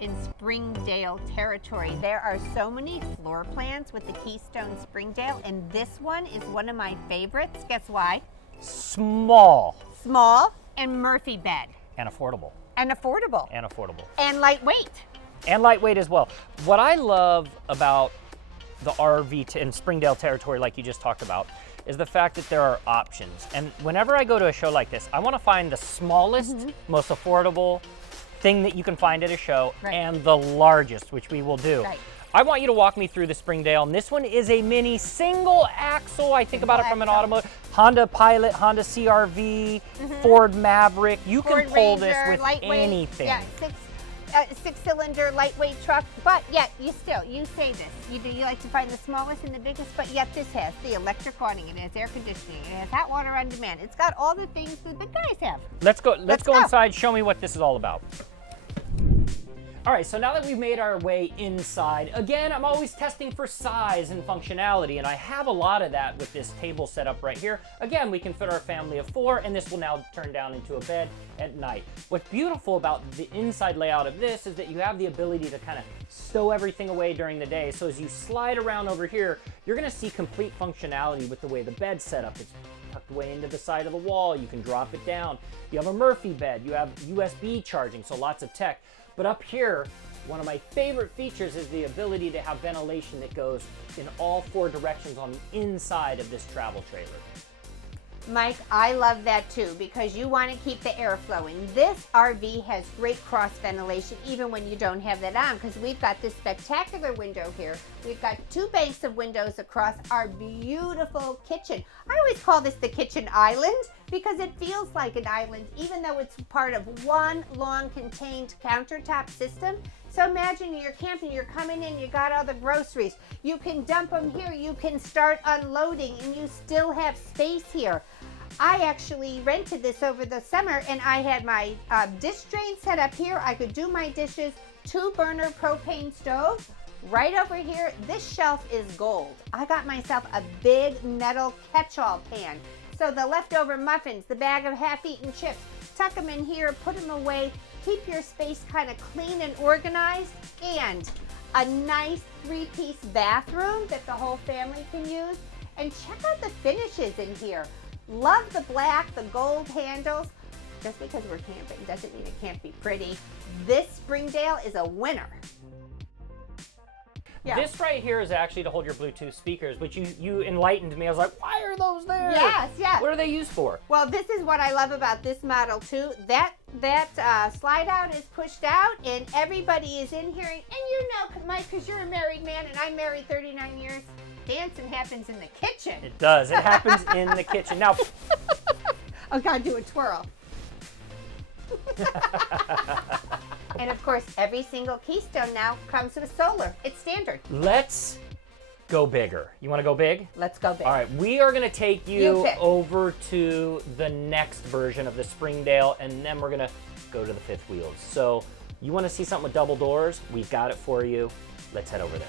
in Springdale territory. There are so many floor plans with the Keystone Springdale, and this one is one of my favorites. Guess why? Small. Small and Murphy bed. And affordable. And affordable. And affordable. And lightweight. And lightweight as well. What I love about the RV in Springdale territory, like you just talked about, is the fact that there are options. And whenever I go to a show like this, I want to find the smallest, most affordable thing that you can find at a show, and the largest, which we will do. I want you to walk me through the Springdale, and this one is a mini single axle. I think about it from an automotive, Honda Pilot, Honda CR-V, Ford Maverick. You Ford can pull Ranger, this with lightweight, anything. Yeah, six-cylinder lightweight truck, but yet you say this. You like to find the smallest and the biggest, but yet this has the electric awning, it has air conditioning, it has hot water on demand. It's got all the things that the guys have. Let's go inside. Show me what this is all about. All right, so now that we've made our way inside, again, I'm always testing for size and functionality, and I have a lot of that with this table set up right here. Again, we can fit our family of 4, and this will now turn down into a bed at night. What's beautiful about the inside layout of this is that you have the ability to kind of stow everything away during the day. So as you slide around over here, you're gonna see complete functionality with the way the bed's set up. It's tucked away into the side of the wall. You can drop it down. You have a Murphy bed. You have USB charging, so lots of tech. But up here, one of my favorite features is the ability to have ventilation that goes in all 4 directions on the inside of this travel trailer. Mike, I love that too, because you want to keep the air flowing. This RV has great cross ventilation even when you don't have that on, because we've got this spectacular window here. We've got 2 banks of windows across our beautiful kitchen. I always call this the kitchen island because it feels like an island, even though it's part of one long contained countertop system. So imagine you're camping, you're coming in, you got all the groceries. You can dump them here, you can start unloading, and you still have space here. I actually rented this over the summer, and I had my dish drain set up here. I could do my dishes, 2-burner propane stove. Right over here, this shelf is gold. I got myself a big metal catch-all pan. So the leftover muffins, the bag of half-eaten chips, tuck them in here, put them away, keep your space kind of clean and organized, and a nice 3-piece bathroom that the whole family can use. And check out the finishes in here. Love the black, the gold handles. Just because we're camping doesn't mean it can't be pretty. This Springdale is a winner. Yeah. This right here is actually to hold your Bluetooth speakers, which you enlightened me. I was like, why are those there? Yes, yes. What are they used for? Well, this is what I love about this model too. That slide out is pushed out, and everybody is in here. And you know, Mike, because you're a married man and I'm married 39 years, dancing happens in the kitchen. It does. It happens in the kitchen. Now, oh God, do a twirl. And of course, every single Keystone now comes with solar. It's standard. Let's go bigger. You want to go big? Let's go big. All right, we are going to take you over to the next version of the Springdale, and then we're going to go to the 5th wheels. So you want to see something with double doors? We've got it for you. Let's head over there.